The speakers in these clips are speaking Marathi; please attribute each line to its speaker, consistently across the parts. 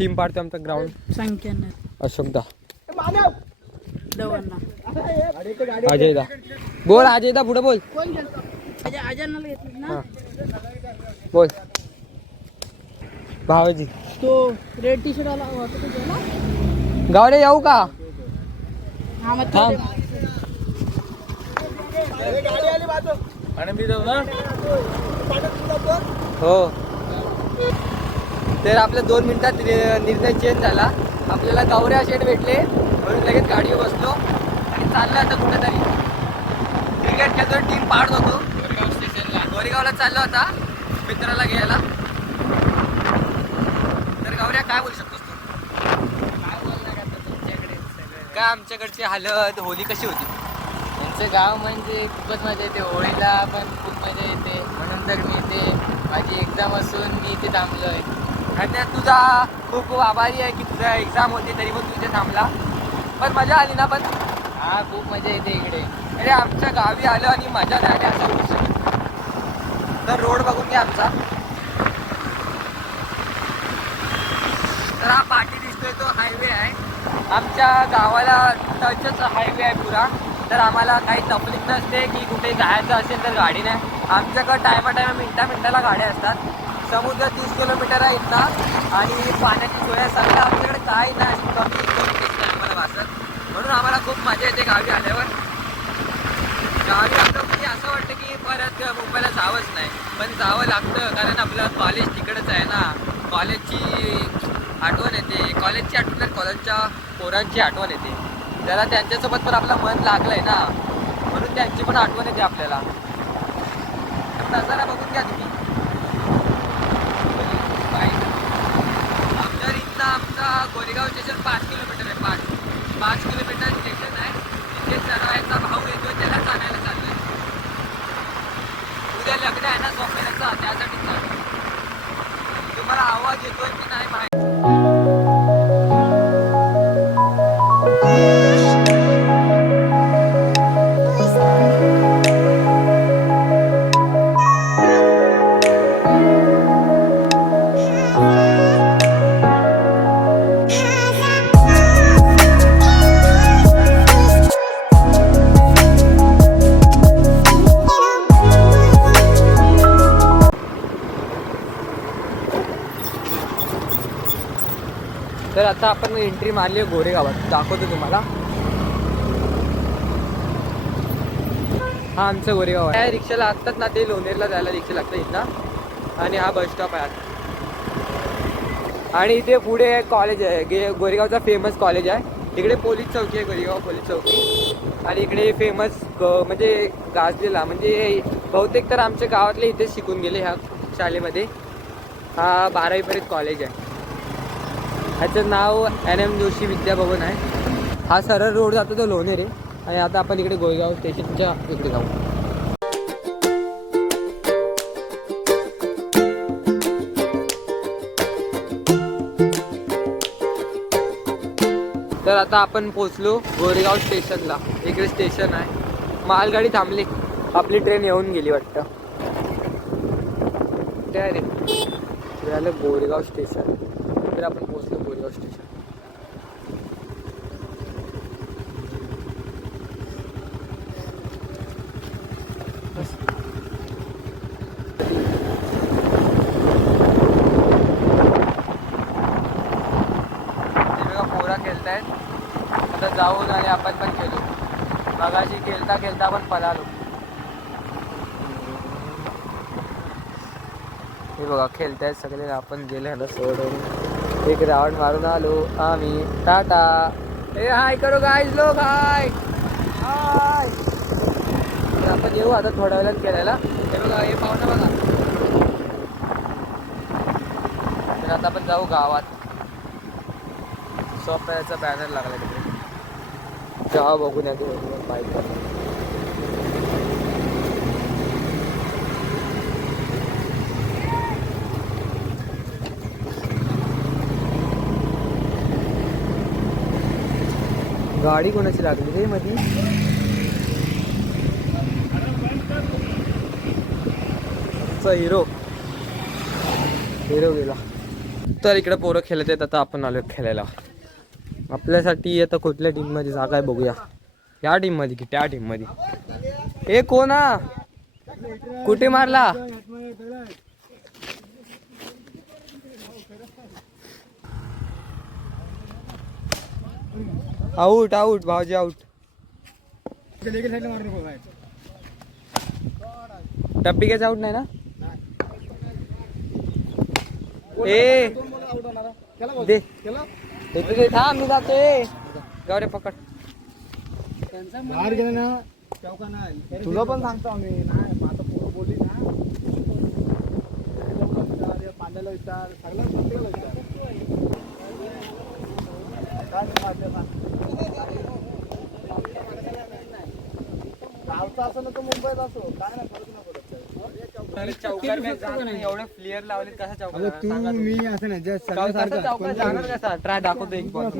Speaker 1: टीम पाडतो आमचा ग्राउंड
Speaker 2: संख्यानं.
Speaker 1: अशोकदा.
Speaker 2: दवांना
Speaker 1: अजयदा. बोल अजयदा पुढे बोल.
Speaker 2: अजय अजयनाला घेतलं ना.
Speaker 1: बोल. भावाजी.
Speaker 2: तो रेड टी शर्ट वाला होता तो गेला
Speaker 1: गावडे येऊ का?
Speaker 2: हा मग
Speaker 1: थांब.
Speaker 2: तो-
Speaker 1: हो. तर आपल्या दोन मिनिटात नि- निर्णय चेंज झाला. आपल्याला गावऱ्या शेड भेटले. म्हणून लगेच गाडीवर बसलो. आणि चाललं आता कुठेतरी. क्रिकेट खेळतो टीम पाडत होतो. गोरेगाव स्टेशनला गोरेगावला चाललो होता. मित्राला घ्यायला. तर गावऱ्या काय बोलू शकतोस तू? काय तुमच्याकडे काय आमच्याकडची हालत? होली कशी होती?
Speaker 3: आमचं गाव म्हणजे खूपच मजा येते. होळीला पण खूप मजा येते. म्हणून तर मी इथे माझी एक्झाम असून मी इथे थांबलो आहे
Speaker 1: आणि तुझा खूप खूप आभारी आहे की तुझा एक्झाम होती तरी पण तुझे थांबला. पण मजा आली ना पण?
Speaker 3: हा खूप मजा येते इकडे.
Speaker 1: अरे आमच्या गावी आलं आणि मजा नाही आली असं तर रोड बघून घ्या आमचा. तर हा पाठी दिसतोय तो हायवे आहे. आमच्या गावाला टचच हायवे आहे पुरा. तर आम्हाला काही तकलीफ नसते की कुठे जायचं असेल तर गाडी नाही. आमच्याकडं टायमा टायमा मिनटा मिनटाला गाड्या असतात. समुद्र किलोमीटर आहे इथं आणि पाण्याची सोय सगळं आमच्याकडे काय नाही. कमी कमी टेस्ट आहे आम्हाला भासत म्हणून आम्हाला खूप मजा येते गावी आल्यावर. गावी आलं म्हणजे असं वाटतं की परत मुंबईला जावंच नाही. पण जावं लागतं. कारण आपलं कॉलेज तिकडंच आहे ना. कॉलेजची आठवण येते. कॉलेजची आठवण नाही कॉलेजच्या पोरांची आठवण येते. त्याला त्यांच्यासोबत पण आपलं मन लागलंय ना. म्हणून त्यांची पण आठवण येते आपल्याला. नजारा बघून घ्या तुम्ही. तर आता आपण एंट्री मारली आहे गोरेगावात. दाखवतो तुम्हाला. हा आमचं गोरेगाव आहे. या रिक्षाला लागतात ना ते लोणेरला जायला रिक्षा लागतं इथला. आणि हा बस स्टॉप आहे आता. आणि इथे पुढे कॉलेज आहे. गे गोरेगावचा फेमस कॉलेज आहे. इकडे पोलीस चौकी आहे गोरेगाव पोलीस चौकी. आणि इकडे फेमस म्हणजे गाजलेला म्हणजे बहुतेक तर आमच्या गावातले इथे शिकून गेले ह्या शाळेमध्ये. हा बारावीपर्यंत कॉलेज आहे. ह्याचं नाव एन एम जोशी विद्याभवन आहे. हा सरळ रोड जातो तो लोणेरे. आणि आता आपण इकडे गोरेगाव स्टेशनच्या इकडे जाऊ. तर आता आपण पोचलो गोरेगाव स्टेशनला. इकडे स्टेशन आहे. मालगाडी थांबली. आपली ट्रेन येऊन गेली वाटतं. कुठे आहे रे गोरेगाव स्टेशन. वगैरे आपण पोहोचलो कोरेगाव स्टेशन. ते बघा पोरा खेळतायत. आता जाऊन आणि आपण पण खेळू. मगाशी खेळता खेळता आपण पळालो. हे बघा खेळतायत सगळे. आपण गेले ना सोडून. एक राऊंड मारून आलो आम्ही. टाटा. ए हाय करो गाईज लोक हाय हाय आपण येऊ आता थोड्या वेळात खेळायला. हे बघा हे पाहुणा बघा. तर आता आपण जाऊ गावात. सोप्याचा बॅनर लागला तिकडे. जावा बघून या बाईक गाडी कोणाची लागली? रे मधी. हिरो. हिरो गेला. तर इकडे पोरं खेळत आहेत आता आपण आलो खेळायला. आपल्यासाठी आता कुठल्या टीममध्ये जागा आहे बघूया. या टीममध्ये की त्या टीममध्ये ए कोण? कुठे मारला? आऊट आऊट भाऊजी आऊट टप्पी कायच आऊट नाही ना? ए। दे। दे थांब मी जाते गावरे पकड।
Speaker 2: बाहेर गेले ना। चौका नाही तुला पण सांगतो आम्ही नाही आता पोरं बोलली ना। विचार सगळ्या विचार? गावचा असो ना तो मुंबईत असो काय नाही फरक पडत
Speaker 1: एवढे फ्लिअर लावले कसा चौकार
Speaker 2: तू मी असं नाही
Speaker 1: जाणार कसा? ट्राय दाखवतो एक बॉल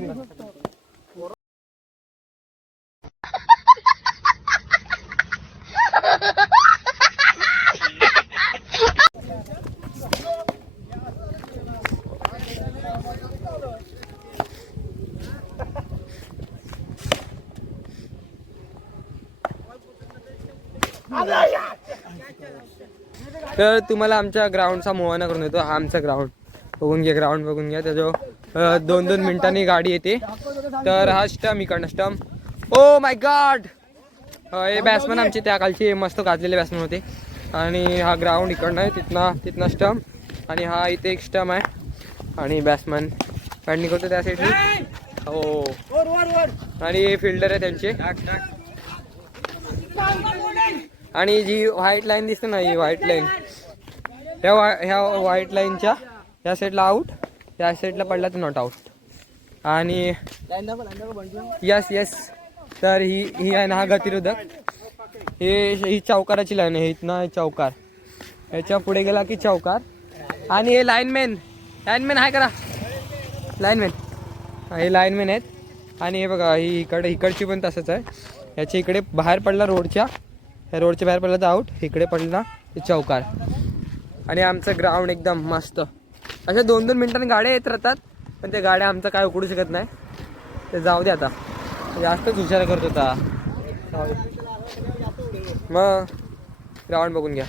Speaker 1: तर तुम्हाला आमच्या ग्राउंडचा मोहाना करून देतो. हा आमचा ग्राउंड. बघून घ्या ग्राउंड बघून घ्या. त्याच्या दोन दोन मिनिटांनी गाडी येते. तर हा स्टम इकडनं स्टम ओ माय गॉड! हे बॅट्समन आमचे त्या कालचे मस्त गाजलेले बॅट्समन होते. आणि हा ग्राउंड इकडनं आहे तिथनं तिथनं स्टम आणि हा इथे एक स्टम आहे. आणि बॅट्समन बॅटिंग करतो त्या साईडने हो. आणि हे फिल्डर आहे त्यांचे. आणि जी व्हाईट लाईन दिसते ना ही व्हाईट लाईन ह्या वा ह्या व्हाईट लाईनच्या या साईडला आऊट या साईडला पडला तर नॉट आऊट आणि यस यस तर ही ही आहे ना हा गतिरोधक. हे ही चौकाराची लाईन आहे. इथनं चौकार. ह्याच्या पुढे गेला की चौकार. आणि हे लाईनमॅन लाईनमॅन आहे करा. लाईनमॅन हे लाईनमॅन आहेत. आणि हे बघा ही इकडे इकडची पण तसंच आहे. याच्या इकडे बाहेर पडला रोडच्या ह्या रोडच्या बाहेर पडला तर आऊट इकडे पडला चौकार. आणि आमचं ग्राउंड एकदम मस्त. अशा दोन दोन मिनिटांनी गाड्या येत राहतात पण त्या गाड्या आमचं काय उकडू शकत नाही. ते जाऊ दे आता. म्हणजे जास्तच विचार करत होता. मग ग्राउंड बघून घ्या.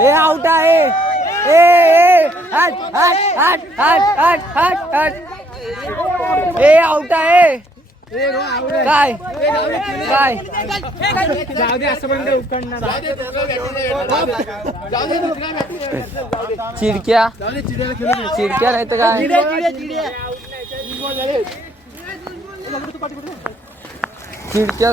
Speaker 1: ए आउट आहे. ए ए हट हट हट हट हट हट हट. ए आउट आहे. काय? काय?
Speaker 2: जाऊ दे असं पण उकडणार.
Speaker 1: चिडक्या चिडक्या नाही तर काय चिडक्या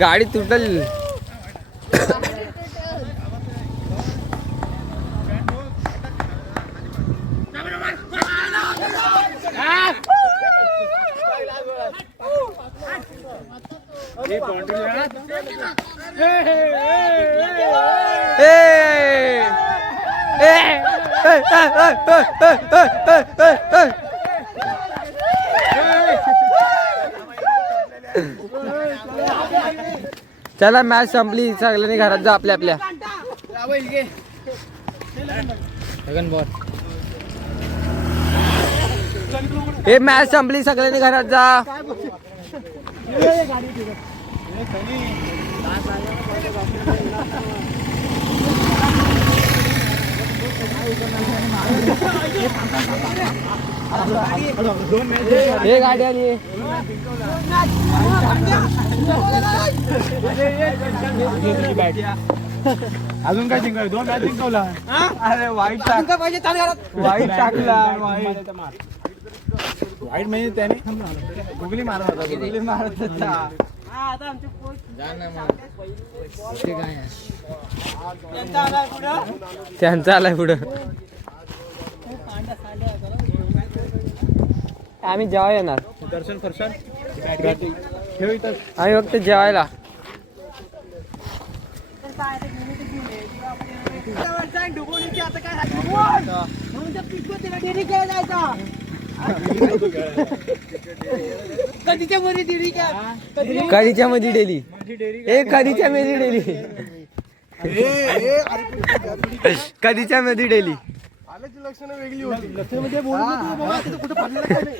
Speaker 1: गाडी तुटल चला मॅच संपली, सगळ्यांनी घरात जा आपल्या आपल्या. हे मॅच संपली, सगळ्यांनी घरात जा. हे गाडी आली.
Speaker 2: अजून काय जिंकवलं दोन मॅच जिंकवला. अरे वाईट टाक. वाईट टाकला वाईट. वाईट म्हणजे त्याने गुगली मारत होता गुगली मारत होता.
Speaker 1: त्यांचा आलाय पुढं. आम्ही जेव्हा येणार.
Speaker 2: दर्शन फर्शन
Speaker 1: आम्ही फक्त जेवायला. कधीच्या मध्ये डेली? ए कधीच्या मध्ये डेली? कधीच्या मध्ये डेली?
Speaker 2: आल्याची लक्षणं वेगळी होती. लक्षण म्हणजे बाबा तिथं कुठं पडलेलं काय नाही.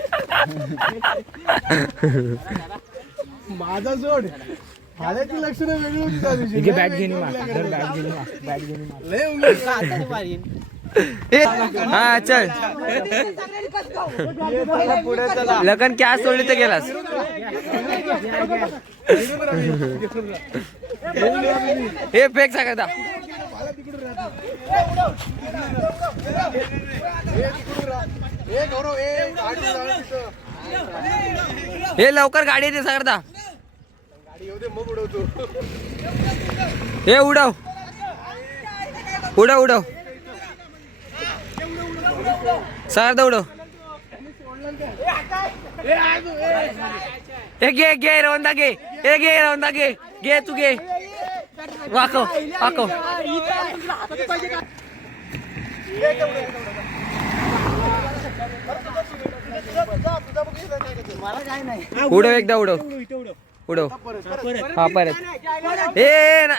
Speaker 2: माझा जोड आल्याची लक्षणं वेगळी होती त्या दिवशी. बॅट घेणे लय.
Speaker 1: ए, हा चल. लगन क्या सोडली तर गेलास? हे फेक सांगा
Speaker 2: ए, गौरव, ए, गाडी लावा तिथं.
Speaker 1: हे लवकर गाडी येते सागरदा हे उडव. उडव उडव. सागरदा उडव. हे घे घे रवंदा घे. हे घे रवंदा घे. घे तू घे. वाकव वाकव. उडव एकदा उडव. उडव. हा परत. ए ना.